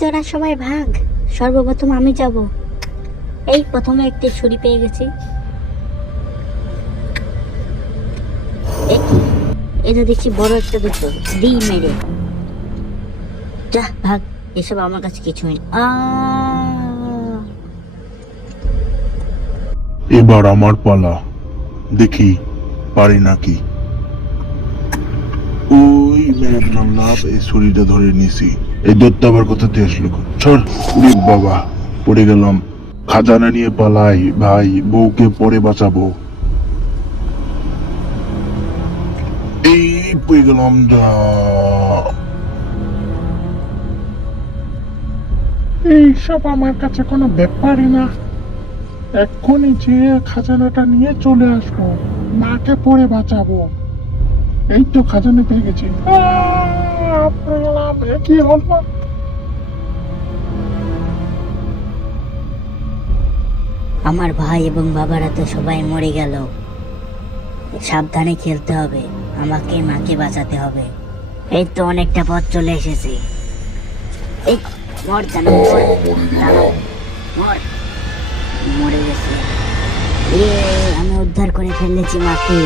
তোরা সবাই ভাগ, সর্বপ্রথম আমি যাব। এই প্রথমে একটি ছুরি পেয়ে গেছি। এটা দেখছি বড় একটা দুটো দি মেরে। যা ভাগ, এসব আমার কাছে কিছুই না। এবার আমার পালা, দেখি পারি নাকি। ওই মেরে দিলাম লাভ, এই ছুরিটা ধরে নিছি। এই দত্ত আবার কোথা থেকে আসলো? ছড় উড়ি বাবা, পড়ে গেলাম। খাজানা নিয়ে পালাই ভাই, বউকে পরে বাঁচাবো। এই পড়ে গেলাম যা। এইসব আমার কাছে কোনো ব্যাপারই না। এক্ষুনি যে খাজানাটা নিয়ে চলে আসবো, মাকে পরে বাঁচাবো। এই তো খাজানা পেয়ে গেছি। কি হলো? আমার ভাই এবং বাবারা তো সবাই মরে গেল। সাবধানে খেলতে হবে, আমাকে মাকে বাঁচাতে হবে। এই তো অনেকটা পথ চলে এসেছি। এই মর জানো, মরে গেছে। আমি উদ্ধার করে ফেলেছি মাকে।